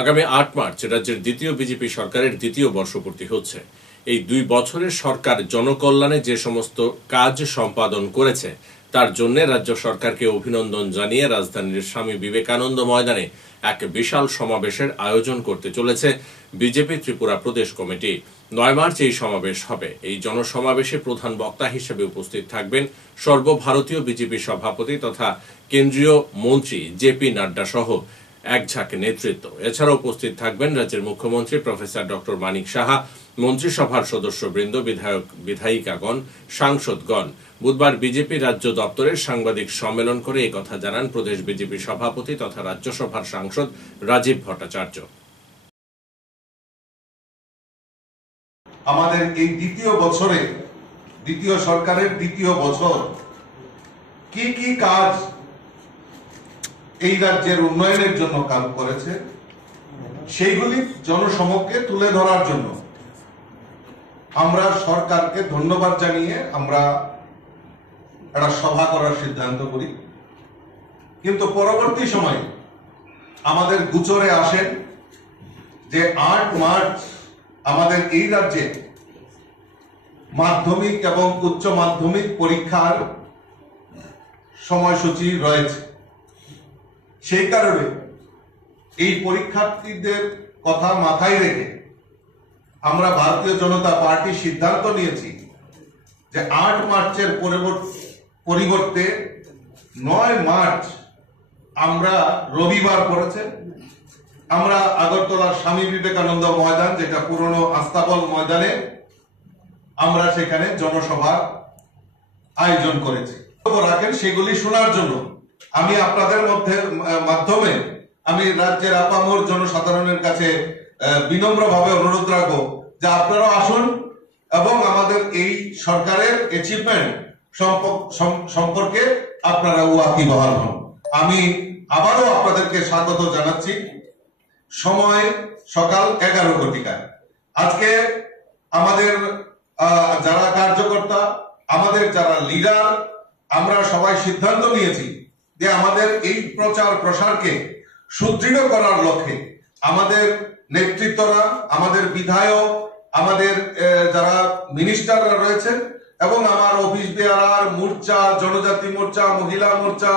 আগামী ৮ মার্চ রাজ্যের দ্বিতীয় বিজেপি সরকারের দ্বিতীয় বর্ষপূর্তি হচ্ছে। এই ২ বছরের সরকার জনকল্যাণে যে সমস্ত কাজ সম্পাদন করেছে তার জন্য রাজ্য সরকারকে অভিনন্দন জানিয়ে রাজধানীর স্বামী বিবেকানন্দ ময়দানে এক বিশাল সমাবেশের আয়োজন করতে চলেছে বিজেপি ত্রিপুরা প্রদেশ কমিটি। ৯ মার্চ এই সমাবেশ হবে। এই জনসমাবেশে প্রধান বক্তা হিসেবে উপস্থিত থাকবেন সর্বভারতীয় বিজেপি সভাপতি তথা কেন্দ্রীয় মন্ত্রী জেপি নাড্ডা সহ এক ঝাঁক নেতৃত্ব। এছাড়া উপস্থিত থাকবেন রাজ্যের মুখ্যমন্ত্রী প্রফেসর ডক্টর মানিক সাহা, মন্ত্রিসভার সদস্যবৃন্দ, বিধায়ক বিধায়িকাগণ, সাংসদগণ। বুধবার বিজেপি রাজ্য দপ্তরে সাংবাদিক সম্মেলন করে এই কথা জানান প্রদেশ বিজেপি সভাপতি তথা রাজ্যসভার সাংসদ রাজীব ভট্টাচার্য। আমাদের এই দ্বিতীয় বছরে, দ্বিতীয় সরকারের দ্বিতীয় বছর, কি কি কাজ এই রাজ্যের উন্নয়নের জন্য কাজ করেছে সেইগুলি জনসমক্ষে তুলে ধরার জন্য আমরা সরকারকে ধন্যবাদ জানিয়ে আমরা একটা সভা করার সিদ্ধান্ত করি। কিন্তু পরবর্তী সময়ে আমাদের গোচরে আসেন যে ৮ মার্চ আমাদের এই রাজ্যে মাধ্যমিক এবং উচ্চ মাধ্যমিক পরীক্ষার সময়সূচি রয়েছে। সেই কারণে এই পরীক্ষার্থীদের কথা মাথায় রেখে আমরা ভারতীয় জনতা পার্টি সিদ্ধান্ত নিয়েছি যে ৮ মার্চের পরিবর্তে ৯ মার্চ আমরা রবিবার করেছে আমরা আগরতলার স্বামী বিবেকানন্দ ময়দান, যেটা পুরনো আস্তাবল ময়দানে, আমরা সেখানে জনসভার আয়োজন করেছি। রাখেন সেগুলি শোনার জন্য আমি আপনাদের মাধ্যমে আমি রাজ্যের আপামর জনসাধারণের কাছে বিনম্রভাবে অনুরোধ রাখবো যে আপনারা আসুন এবং আমাদের এই সরকারের অ্যাচিভমেন্ট সম্পর্কে আপনারা ওয়াকিবহাল হন। আমি আবারও আপনাদেরকে স্বাগত জানাচ্ছি। সময় সকাল 11 ঘটিকায়। আজকে আমাদের যারা কার্যকর্তা, আমাদের যারা লিডার, আমরা সবাই সিদ্ধান্ত নিয়েছি যে আমাদের এই প্রচার প্রসারকে সুদৃঢ় করার লক্ষ্যে আমাদের নেতৃত্বরা, আমাদের বিধায়ক, আমাদের যারা মিনিস্টাররা রয়েছেন এবং আমার অফিস বেয়ারার মোর্চা, জনজাতি মোর্চা, মহিলা মোর্চা,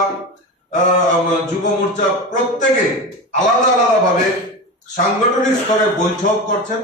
যুব মোর্চা, প্রত্যেকে আলাদা আলাদা ভাবে সাংগঠনিক স্তরে বৈঠক করছেন।